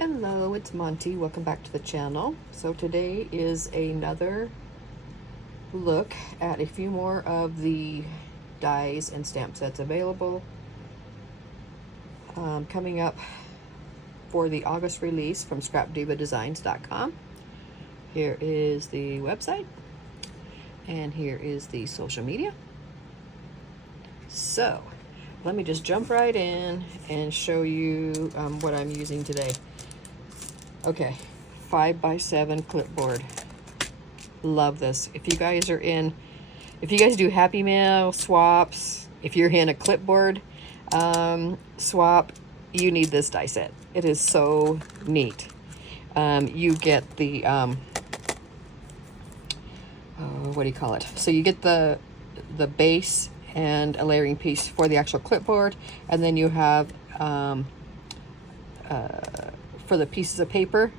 Hello, it's Monty. Welcome back to the channel. So today is another look at a few more of the dies and stamp sets available. Coming up for the August release from scrapdivadesigns.com. Here is the website, and here is the social media. So let me just jump right in and show you what I'm using today. Okay, 5x7 clipboard. Love this. If you guys do Happy Mail swaps, if you're in a clipboard swap, you need this die set. It is so neat. You get the what do you call it? So you get the base and a layering piece for the actual clipboard, and then you have for the pieces of paper,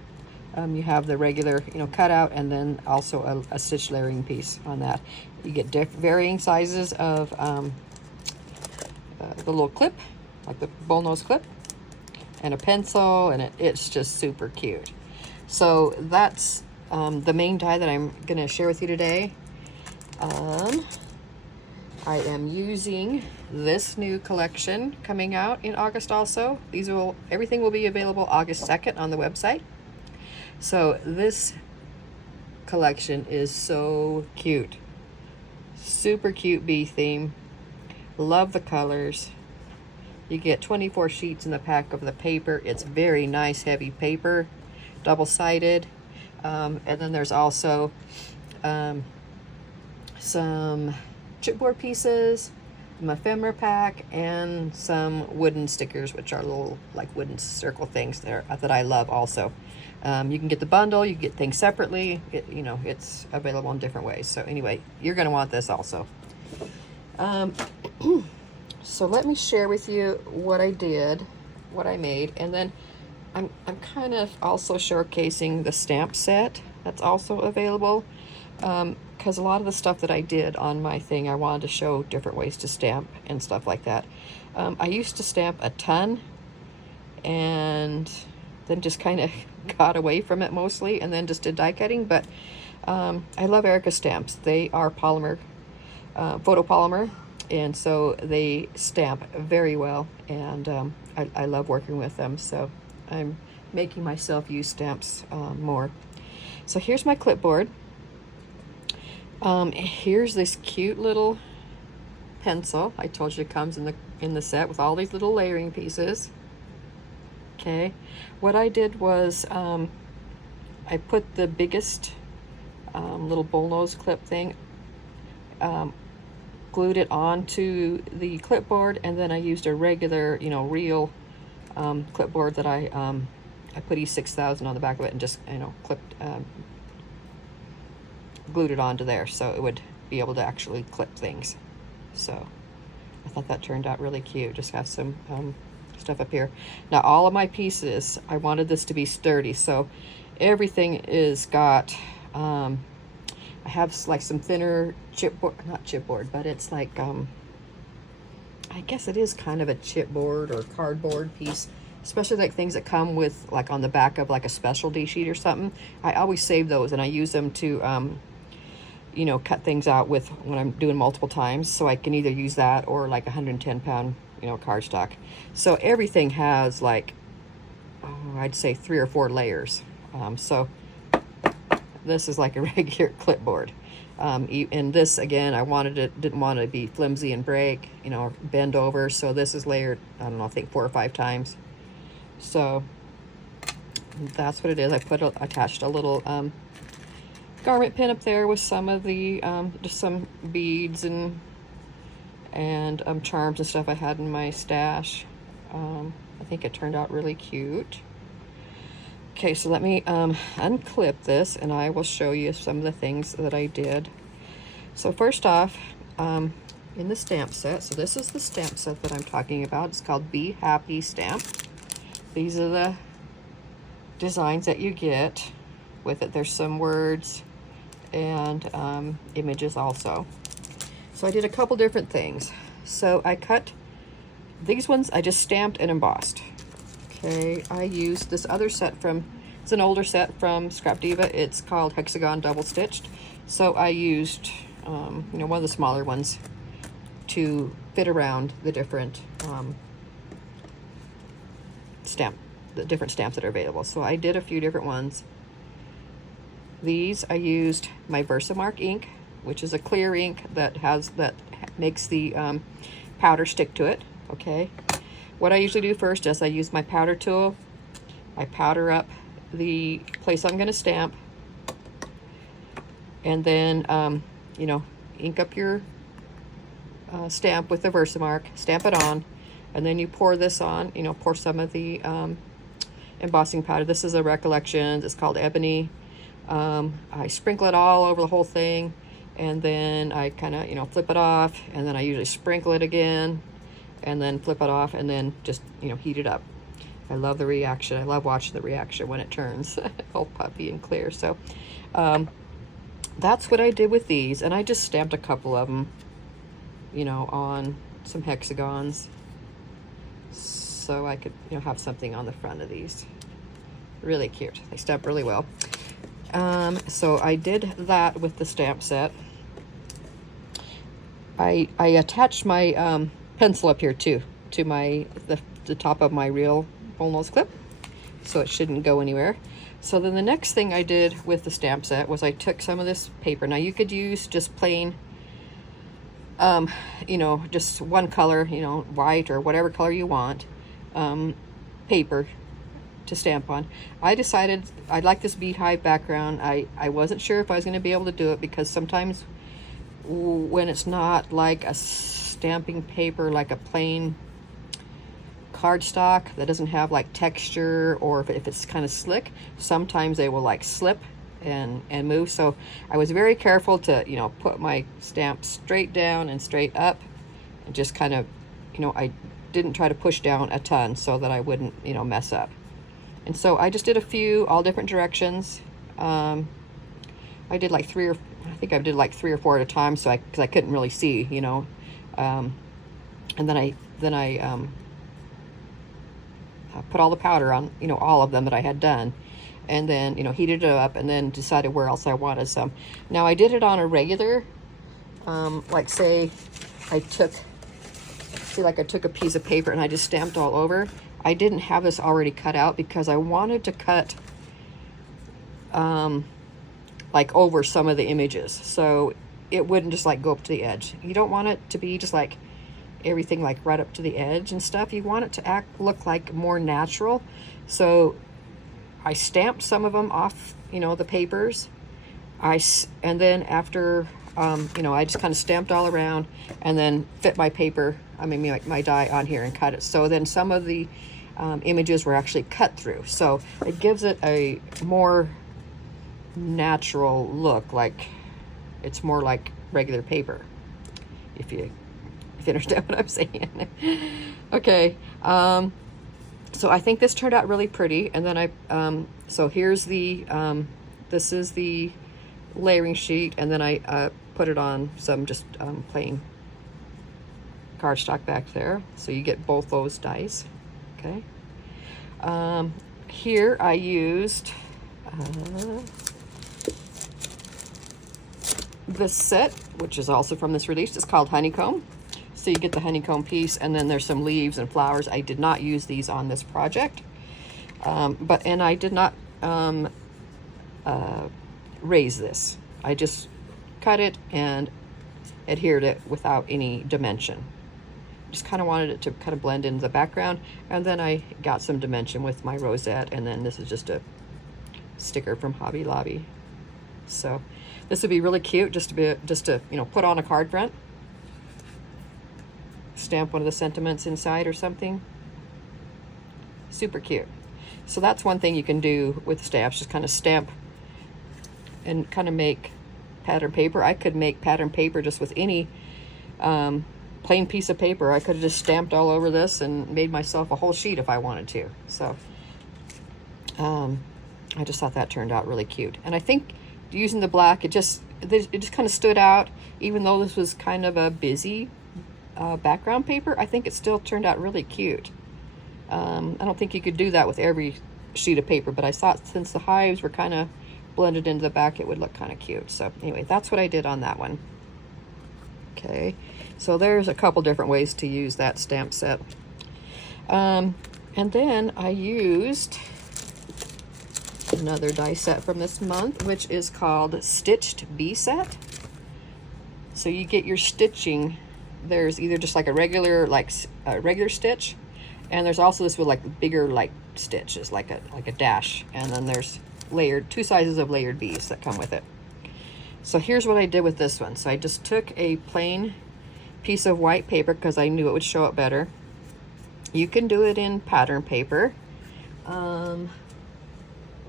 you have the regular, cutout, and then also a stitch layering piece on that. You get varying sizes of the little clip, like the bullnose clip, and a pencil, and it's just super cute. So that's the main die that I'm going to share with you today. I am using this new collection coming out in August also. Everything will be available August 2nd on the website. So this collection is so cute. Super cute bee theme. Love the colors. You get 24 sheets in the pack of the paper. It's very nice, heavy paper, double-sided. And then there's also some chipboard pieces, some ephemera pack, and some wooden stickers, which are little like wooden circle things there that I love also. You can get the bundle, you can get things separately. It's available in different ways. So anyway, you're going to want this also. So let me share with you what I did, what I made, and then I'm kind of also showcasing the stamp set that's also available. Because a lot of the stuff that I did on my thing, I wanted to show different ways to stamp and stuff like that. I used to stamp a ton, and then just kind of got away from it mostly, and then just did die cutting. But I love Erica stamps. They are polymer, photopolymer, and so they stamp very well, and I love working with them. So I'm making myself use stamps more. So here's my clipboard. Here's this cute little pencil. I told you it comes in the set with all these little layering pieces. Okay, what I did was I put the biggest little bullnose clip thing, glued it onto the clipboard, and then I used a regular, real clipboard that I put E6000 on the back of it and just clipped. Glued it onto there so it would be able to actually clip things. So I thought that turned out really cute. Just have some stuff up here. Now all of my pieces, I wanted this to be sturdy, so everything is got I have like some thinner not chipboard, but it's like I guess it is kind of a chipboard or cardboard piece, especially like things that come with like on the back of like a specialty sheet or something. I always save those, and I use them to cut things out with when I'm doing multiple times, so I can either use that or like 110-pound cardstock. So everything has like I'd say 3 or 4 layers. So this is like a regular clipboard, and this again, didn't want it to be flimsy and break, or bend over, so this is layered, I don't know, I think 4 or 5 times. So that's what it is. I attached a little garment pin up there with some of the just some beads and charms and stuff I had in my stash. I think it turned out really cute. Okay, so let me unclip this, and I will show you some of the things that I did. So first off, in the stamp set, so this is the stamp set that I'm talking about. It's called Be Happy Stamp. These are the designs that you get with it. There's some words and images also. So I did a couple different things. So I cut these ones, I just stamped and embossed. Okay, I used this other set from, it's an older set from Scrap Diva. It's called Hexagon Double Stitched. So I used, you know, one of the smaller ones to fit around the different the different stamps that are available. So I did a few different ones. These, I used my Versamark ink, which is a clear ink that makes the powder stick to it. Okay, what I usually do first is I use my powder tool. I powder up the place I'm going to stamp, and then you know, ink up your stamp with the Versamark, stamp it on, and then you pour this on. You know, pour some of the embossing powder. This is a Recollections. It's called Ebony. I sprinkle it all over the whole thing, and then I kind of, you know, flip it off, and then I usually sprinkle it again, and then flip it off, and then just, you know, heat it up. I love the reaction. I love watching the reaction when it turns all puffy and clear. So that's what I did with these, and I just stamped a couple of them, you know, on some hexagons, so I could, you know, have something on the front of these. Really cute. They stamp really well. So I did that with the stamp set. I attached my pencil up here too, to the top of my real bullnose clip, so it shouldn't go anywhere. So then the next thing I did with the stamp set was I took some of this paper. Now you could use just plain, you know, just one color, you know, white or whatever color you want, paper to stamp on. I decided I'd like this beehive background. I wasn't sure if I was going to be able to do it, because sometimes when it's not like a stamping paper, like a plain cardstock that doesn't have like texture, or if it's kind of slick, sometimes they will like slip and move. So I was very careful to, you know, put my stamp straight down and straight up, and just kind of, you know, I didn't try to push down a ton so that I wouldn't, you know, mess up. And so I just did a few, all different directions. I did like I think I did like 3 or 4 at a time, so because I couldn't really see, you know. And then I put all the powder on, you know, all of them that I had done, and then, you know, heated it up, and then decided where else I wanted some. Now I did it on a regular, like say I took a piece of paper and I just stamped all over. I didn't have this already cut out because I wanted to cut like over some of the images, so it wouldn't just like go up to the edge. You don't want it to be just like everything like right up to the edge and stuff. You want it to look like more natural. So I stamped some of them off, you know, the papers. And then after, you know, I just kind of stamped all around, and then fit my paper, I mean my die on here, and cut it. So then some of the images were actually cut through. So it gives it a more natural look, like it's more like regular paper, if you understand what I'm saying. Okay, so I think this turned out really pretty. And then so here's the this is the layering sheet, and then I put it on some just plain cardstock back there, so you get both those dies. Okay, here I used this set, which is also from this release. It's called Honeycomb. So you get the honeycomb piece, and then there's some leaves and flowers. I did not use these on this project, and I did not raise this. I just cut it and adhered it without any dimension. Just kind of wanted it to kind of blend into the background, and then I got some dimension with my rosette, and then this is just a sticker from Hobby Lobby. So this would be really cute just to you know, put on a card front, stamp one of the sentiments inside or something. Super cute. So that's one thing you can do with stamps, just kind of stamp and kind of make pattern paper. I could make pattern paper just with any plain piece of paper. I could have just stamped all over this and made myself a whole sheet if I wanted to. So I just thought that turned out really cute. And I think using the black, it just kind of stood out. Even though this was kind of a busy background paper, I think it still turned out really cute. I don't think you could do that with every sheet of paper, but I thought since the hives were kind of blended into the back, it would look kind of cute. So anyway, that's what I did on that one. Okay, so there's a couple different ways to use that stamp set. And then I used another die set from this month, which is called Stitched Bee Set. So you get your stitching. There's either just like a regular stitch, and there's also this with like bigger like stitches, like a dash, and then there's two sizes of layered bees that come with it. So here's what I did with this one. So I just took a plain piece of white paper because I knew it would show up better. You can do it in pattern paper.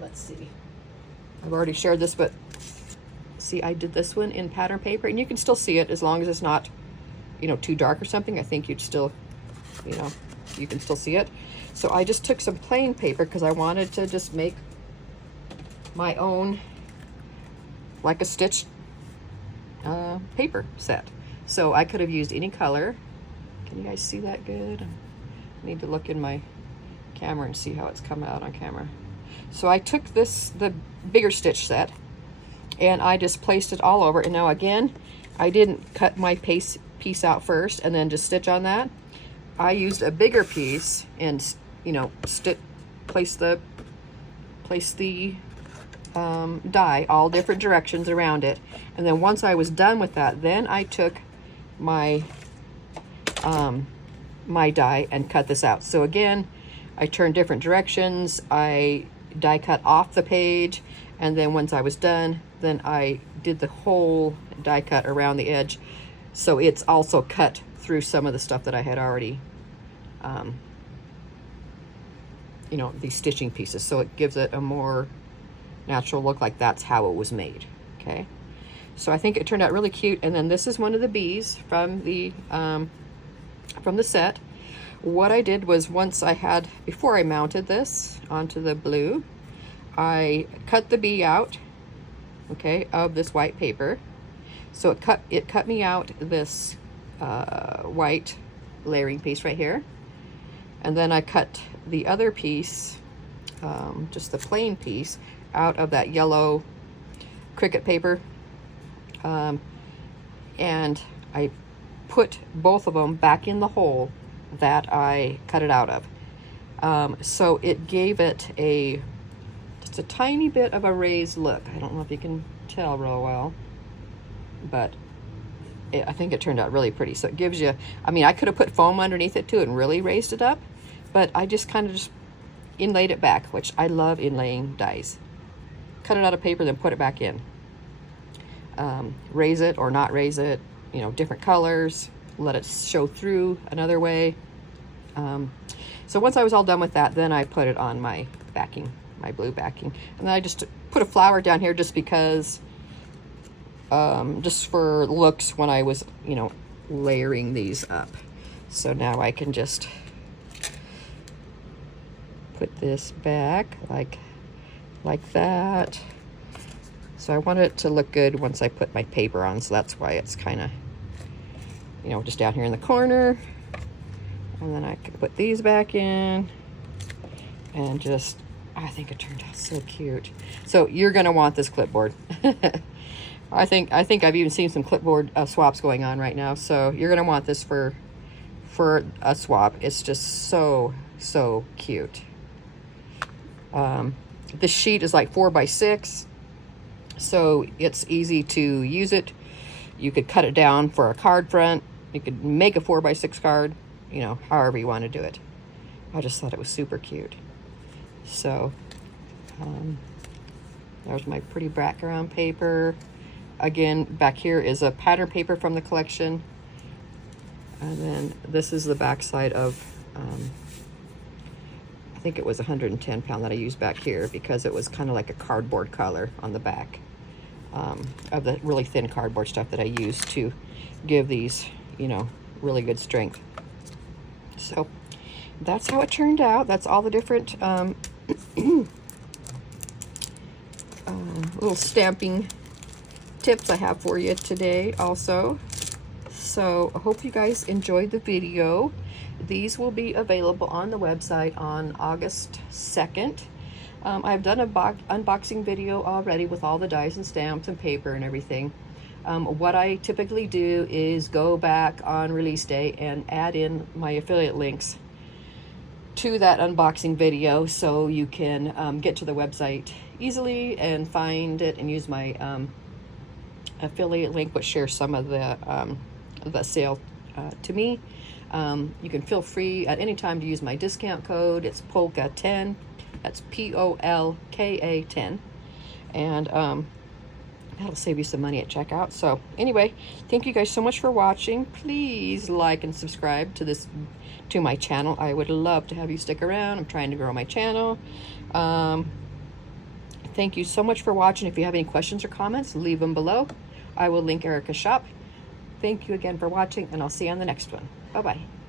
Let's see. I've already shared this, but see, I did this one in pattern paper, and you can still see it as long as it's not, you know, too dark or something. I think you'd still, you know, you can still see it. So I just took some plain paper because I wanted to just make my own, like a stitched paper set. So I could have used any color. Can you guys see that good? I need to look in my camera and see how it's coming out on camera. So I took the bigger stitch set, and I just placed it all over. And now again, I didn't cut my piece out first and then just stitch on that. I used a bigger piece and, you know, place the die all different directions around it. And then once I was done with that, then I took my my die and cut this out. So again, I turned different directions. I die cut off the page, and then once I was done, then I did the whole die cut around the edge, so it's also cut through some of the stuff that I had already you know, these stitching pieces, so it gives it a more natural look, like that's how it was made. Okay, so I think it turned out really cute. And then this is one of the bees from the set. What I did was, before I mounted this onto the blue, I cut the bee out, okay, of this white paper. So it cut me out this white layering piece right here. And then I cut the other piece, just the plain piece, out of that yellow cricket paper. And I put both of them back in the hole that I cut it out of. So it gave it just a tiny bit of a raised look. I don't know if you can tell real well, but I think it turned out really pretty. So it gives you, I mean, I could have put foam underneath it too and really raised it up, but I just kind of just inlaid it back, which I love inlaying dies. Cut it out of paper, then put it back in. Raise it or not raise it, you know, different colors, let it show through another way. So once I was all done with that, then I put it on my backing, my blue backing. And then I just put a flower down here just because, just for looks when I was, you know, layering these up. So now I can just put this back like that. So I want it to look good once I put my paper on, so that's why it's kind of, you know, just down here in the corner. And then I can put these back in, and just, I think it turned out so cute. So you're gonna want this clipboard. I think I've even seen some clipboard swaps going on right now. So you're gonna want this for a swap. It's just so cute. This sheet is like 4x6, so it's easy to use it. You could cut it down for a card front. You could make a 4x6 card, you know, however you want to do it. I just thought it was super cute. So there's my pretty background paper. Again, back here is a pattern paper from the collection. And then this is the back side of, I think it was 110 pound that I used back here, because it was kind of like a cardboard color on the back of the really thin cardboard stuff that I used to give these, you know, really good strength. So that's how it turned out. That's all the different little stamping tips I have for you today also. So I hope you guys enjoyed the video. these will be available on the website on August 2nd. I've done a unboxing video already with all the dies and stamps and paper and everything. What I typically do is go back on release day and add in my affiliate links to that unboxing video, so you can get to the website easily and find it and use my affiliate link, which shares some of the sale to me. You can feel free at any time to use my discount code. It's Polka10. That's Polka 10, and that'll save you some money at checkout. So anyway, thank you guys so much for watching. Please like and subscribe to my channel. I would love to have you stick around. I'm trying to grow my channel. Thank you so much for watching. If you have any questions or comments, leave them below. I will link Erica's shop. Thank you again for watching, and I'll see you on the next one. Bye-bye.